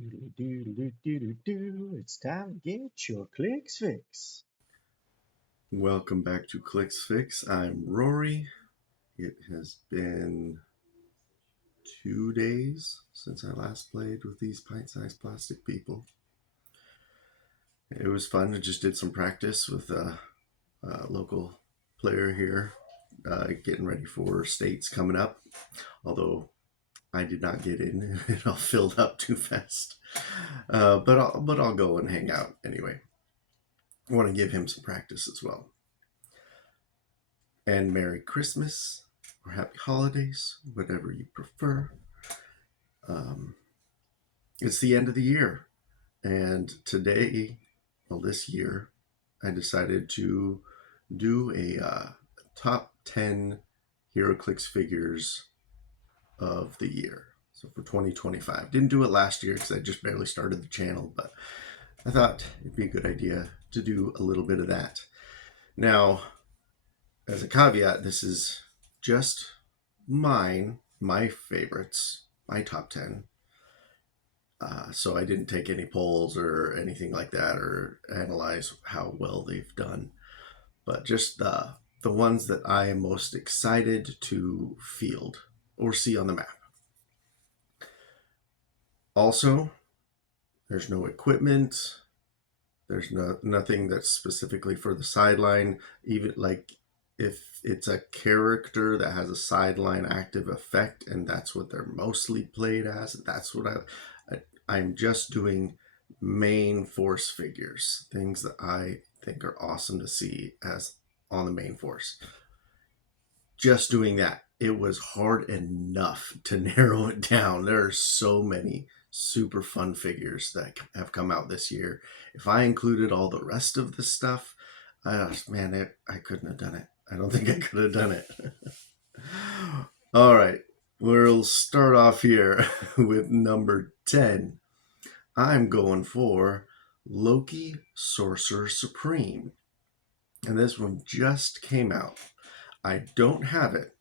It's time to get your clicks fix. Welcome back to Clicks Fix. I'm Rory. It has been 2 days since I last played with these pint-sized plastic people. It was fun. I just did some practice with a local player here, getting ready for states coming up. Although I did not get in; it all filled up too fast. But I'll go and hang out anyway. I want to give him some practice as well. And Merry Christmas or Happy Holidays, whatever you prefer. Um, it's the end of the year, and this year, I decided to do a top 10 Heroclix figures of the year. So for 2025. Didn't do it last year because I just barely started the channel, but I thought it'd be a good idea to do a little bit of that. Now, as a caveat, this is just my favorites, my top 10. So I didn't take any polls or anything like that or analyze how well they've done, but just the ones that I am most excited to field or see on the map. Also, there's no equipment. There's nothing that's specifically for the sideline. Even like if it's a character that has a sideline active effect and that's what they're mostly played as, that's what I'm just doing main force figures, things that I think are awesome to see as on the main force. Just doing that, it was hard enough to narrow it down. There are so many super fun figures that have come out this year. If I included all the rest of the stuff, I couldn't have done it. I don't think I could have done it. All right, we'll start off here with number 10. I'm going for Loki, Sorcerer Supreme. And this one just came out. I don't have it,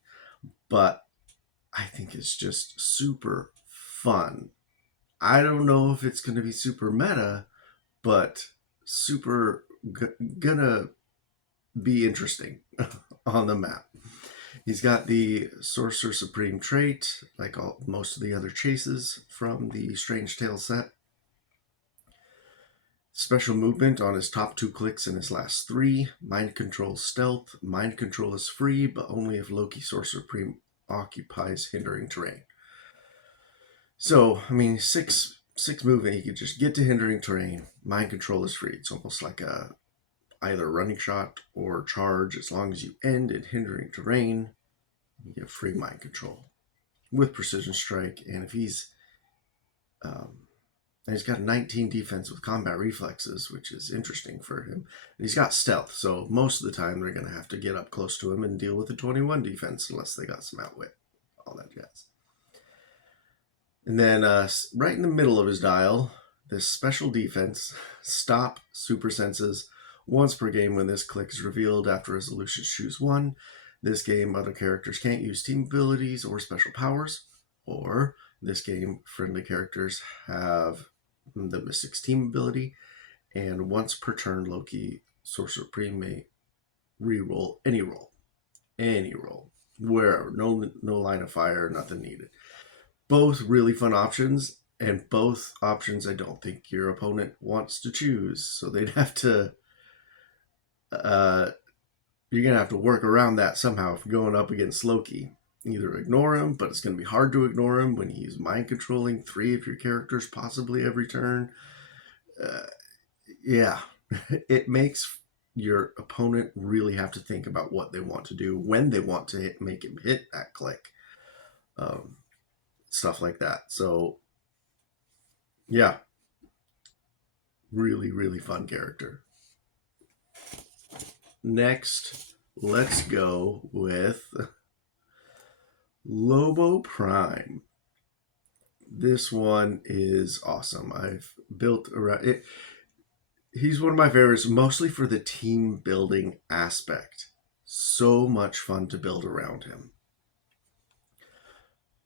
but I think it's just super fun. I don't know if it's going to be super meta, but super gonna be interesting on the map. He's got the Sorcerer Supreme trait, like most of the other chases from the Strange Tales set. Special movement on his top 2 clicks in his last 3. Mind control stealth. Mind control is free, but only if Loki Sorcerer Supreme occupies hindering terrain. So, I mean, six movement, he could just get to hindering terrain. Mind control is free. It's almost like either running shot or charge. As long as you end in hindering terrain, you get free mind control with precision strike. And if he's got 19 defense with combat reflexes, which is interesting for him. And he's got stealth, so most of the time they're going to have to get up close to him and deal with the 21 defense unless they got some outwit, all that jazz. And then right in the middle of his dial, this special defense, stop super senses. Once per game when this click is revealed after resolutions choose 1. This game, other characters can't use team abilities or special powers. Or this game, friendly characters have the Mystic's team ability. And once per turn, Loki, Sorcerer Supreme may re-roll any roll. Any roll. Wherever. No line of fire, nothing needed. Both really fun options, and both options I don't think your opponent wants to choose. So they'd have to you're going to have to work around that somehow if you're going up against Loki. Either ignore him, but it's going to be hard to ignore him when he's mind controlling 3 of your characters possibly every turn. Yeah, it makes your opponent really have to think about what they want to do, when they want to make him hit that click. Stuff like that. So, yeah, really, really fun character. Next, let's go with Lobo Prime. This one is awesome. I've built around it. He's one of my favorites, mostly for the team building aspect. So much fun to build around him.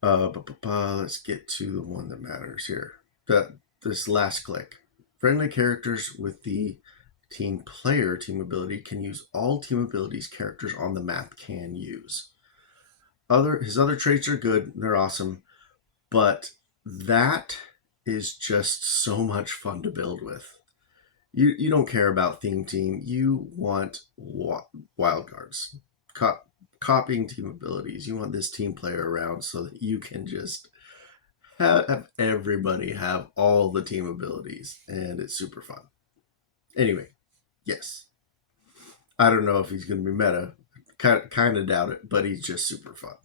Let's get to the one that matters here. this last click. Friendly characters with the team player team ability can use all team abilities characters on the map can use. His other traits are good, they're awesome, but that is just so much fun to build with. You don't care about theme team, you want wild cards. Copying team abilities. You want this team player around so that you can just have everybody have all the team abilities, and it's super fun. Anyway, yes. I don't know if he's going to be meta. Kind of doubt it, but he's just super fun.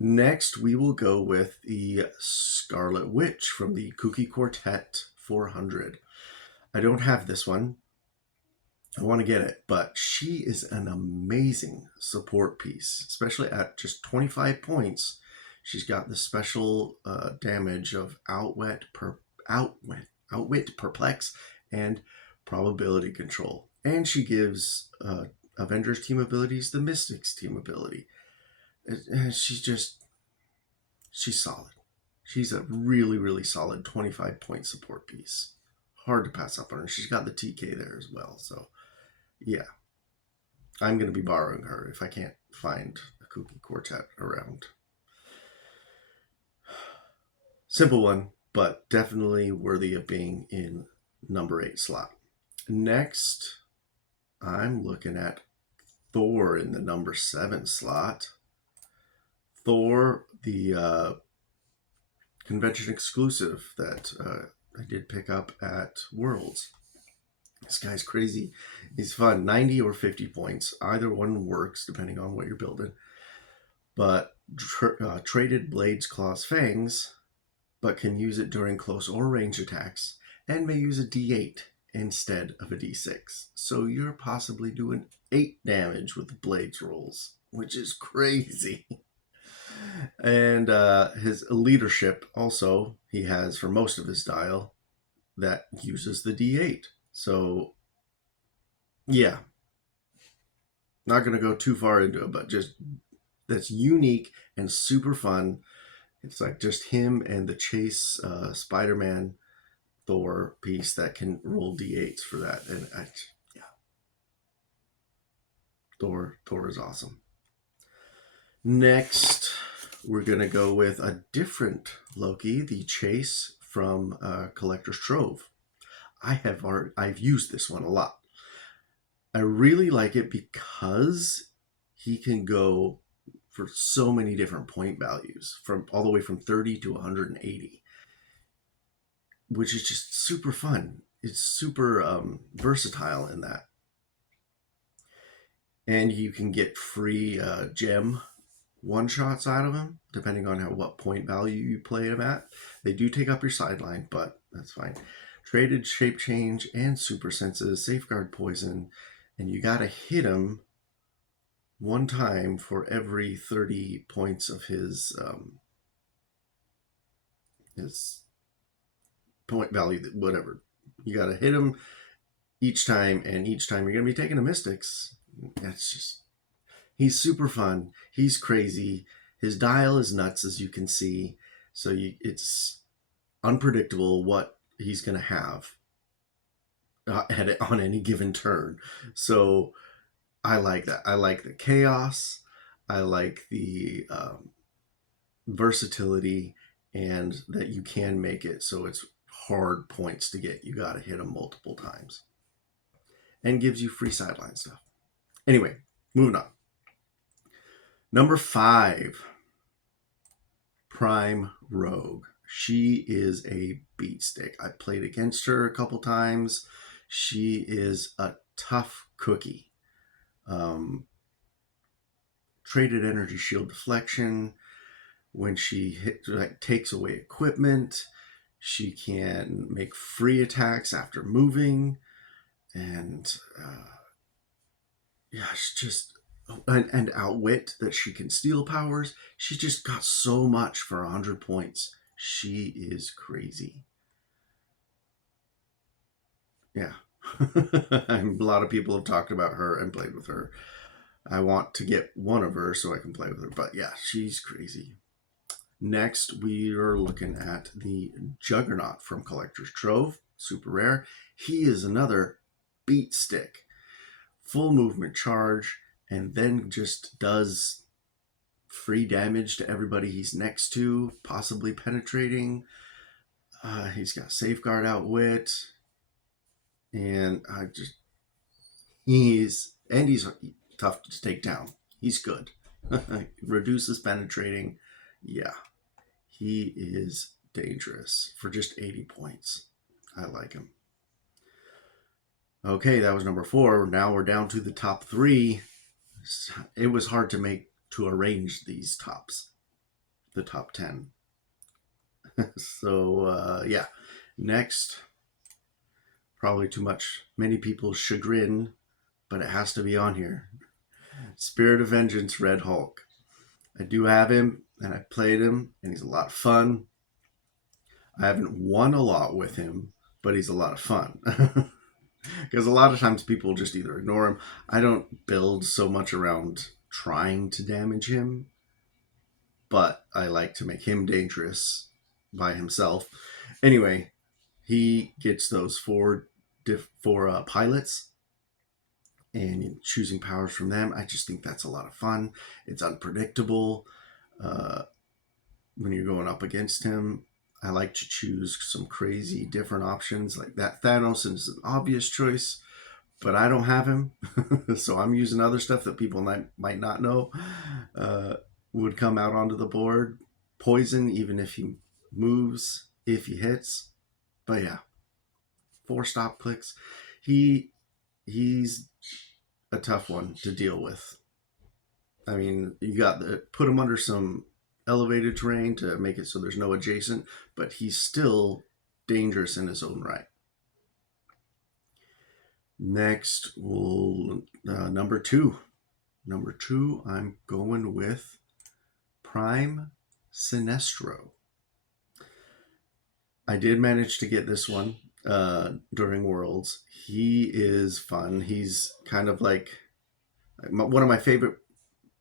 Next, we will go with the Scarlet Witch from the Kooky Quartet 400. I don't have this one. I want to get it, but she is an amazing support piece, especially at just 25 points. She's got the special damage of outwit, perplex, and probability control. And she gives Avengers team abilities the Mystics team ability. She's solid. She's a really, really solid 25 point support piece. Hard to pass up on her. She's got the TK there as well. So, yeah. I'm going to be borrowing her if I can't find a Kooky Quartet around. Simple one, but definitely worthy of being in number 8 slot. Next, I'm looking at Thor in the number 7 slot. Thor, the convention exclusive that I did pick up at Worlds. This guy's crazy. He's fun. 90 or 50 points. Either one works depending on what you're building. But traded Blades, Claws, Fangs, but can use it during close or range attacks, and may use a D8 instead of a D6. So you're possibly doing 8 damage with the Blades rolls, which is crazy. And his leadership also, he has for most of his dial that uses the D8. So, yeah. Not going to go too far into it, but just that's unique and super fun. It's like just him and the Chase Spider-Man Thor piece that can roll D8s for that. And yeah. Thor is awesome. Next, we're going to go with a different Loki, the Chase from Collector's Trove. I've used this one a lot. I really like it because he can go for so many different point values, from all the way from 30 to 180, which is just super fun. It's super versatile in that. And you can get free gem one-shots out of him, depending on what point value you play him at. They do take up your sideline, but that's fine. Traded shape change and super senses, safeguard poison, and you gotta hit him one time for every 30 points of his point value, whatever. You gotta hit him each time, and each time you're gonna be taking a Mystics. That's just, he's super fun. He's crazy. His dial is nuts, as you can see. So it's unpredictable what he's going to have on any given turn. So I like that. I like the chaos. I like the versatility, and that you can make it so it's hard points to get. You got to hit them multiple times. And gives you free sideline stuff. Anyway, moving on. Number 5, Prime Rogue. She is a beatstick. I played against her a couple times. She is a tough cookie. Traded energy shield deflection. When she takes away equipment, she can make free attacks after moving. And yeah, it's just... And outwit, that she can steal powers. She's just got so much for 100 points. She is crazy. Yeah. A lot of people have talked about her and played with her. I want to get one of her so I can play with her. But yeah, she's crazy. Next, we are looking at the Juggernaut from Collector's Trove, super rare. He is another beat stick, full movement charge, and then just does free damage to everybody he's next to, possibly penetrating. He's got Safeguard Outwit, and he's tough to take down. He's good. Reduces penetrating. Yeah, he is dangerous for just 80 points. I like him. Okay, that was number 4. Now we're down to the top 3. It was hard to arrange these tops, the top 10. So yeah, next, probably too much, many people's chagrin, but it has to be on here. Spirit of Vengeance, Red Hulk. I do have him, and I played him, and he's a lot of fun. I haven't won a lot with him, but he's a lot of fun. Because a lot of times people just either ignore him. I don't build so much around trying to damage him, but I like to make him dangerous by himself. Anyway, he gets those four pilots and choosing powers from them. I just think that's a lot of fun. It's unpredictable when you're going up against him. I like to choose some crazy different options. Like that Thanos is an obvious choice, but I don't have him. So I'm using other stuff that people might not know would come out onto the board. Poison, even if he moves, if he hits. But yeah, 4 stop clicks. He's a tough one to deal with. I mean, you got to put him under some elevated terrain to make it so there's no adjacent, but he's still dangerous in his own right. Next, number 2. Number 2, I'm going with Prime Sinestro. I did manage to get this one during Worlds. He is fun. He's kind of like one of my favorite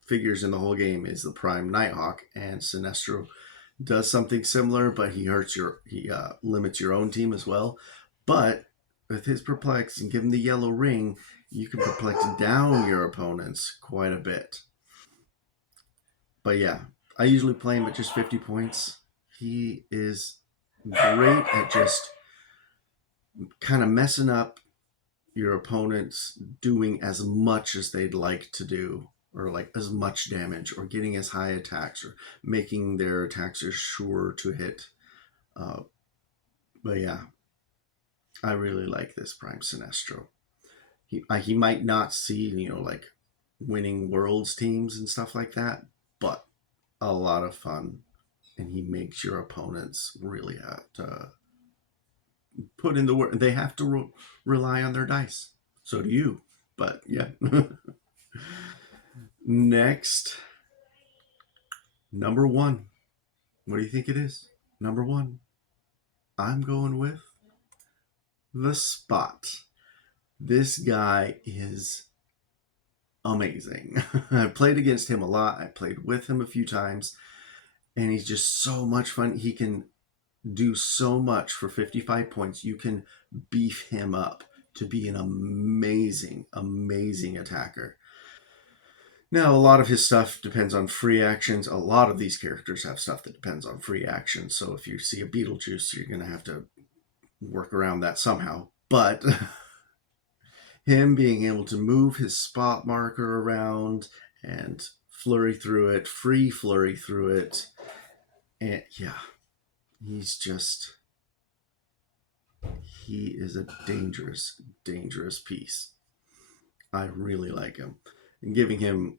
figures in the whole game is the Prime Nighthawk, and Sinestro does something similar, but he limits your own team as well. But with his perplex and give him the yellow ring, you can perplex down your opponents quite a bit. But yeah, I usually play him at just 50 points. He is great at just kind of messing up your opponents doing as much as they'd like to do, or like as much damage, or getting as high attacks, or making their attacks as sure to hit. But yeah, I really like this Prime Sinestro. He might not see, like winning Worlds teams and stuff like that, but a lot of fun, and he makes your opponents really have to put in the work. They have to rely on their dice. So do you. But yeah. Next, number 1. What do you think it is? Number 1. I'm going with the Spot. This guy is amazing. I've played against him a lot. I played with him a few times, and he's just so much fun. He can do so much for 55 points. You can beef him up to be an amazing, amazing attacker. Now, a lot of his stuff depends on free actions. A lot of these characters have stuff that depends on free actions. So if you see a Beetlejuice, you're going to have to work around that somehow. But him being able to move his spot marker around and flurry through it, free flurry through it. And yeah, he is a dangerous, dangerous piece. I really like him. And giving him,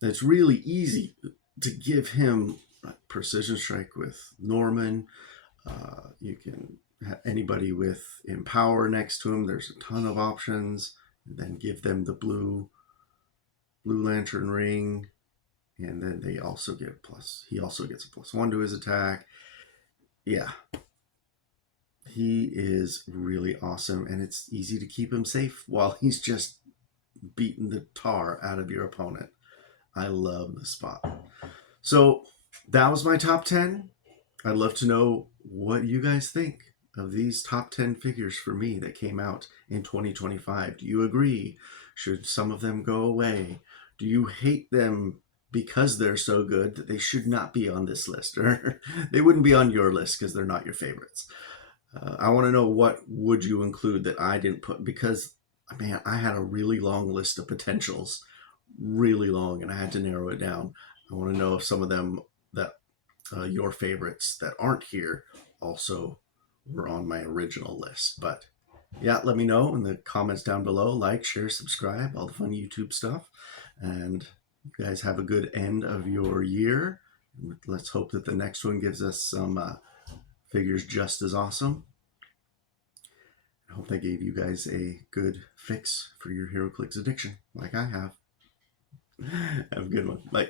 it's really easy to give him Precision Strike with Norman. You can have anybody with Empower next to him. There's a ton of options. And then give them the Blue Lantern Ring. And then he also gets a +1 to his attack. Yeah. He is really awesome, and it's easy to keep him safe while he's just beating the tar out of your opponent. I love the Spot. So that was my top 10. I'd love to know what you guys think of these top 10 figures for me that came out in 2025. Do you agree? Should some of them go away? Do you hate them because they're so good that they should not be on this list, or they wouldn't be on your list because they're not your favorites? I want to know, what would you include that I didn't put, because man, I had a really long list of potentials, really long, and I had to narrow it down. I want to know if some of them that your favorites that aren't here also were on my original list. But yeah, let me know in the comments down below. Like, share, subscribe, all the fun YouTube stuff. And you guys have a good end of your year. Let's hope that the next one gives us some figures just as awesome. I hope that gave you guys a good fix for your Heroclix addiction, like I have. Have a good one. Bye.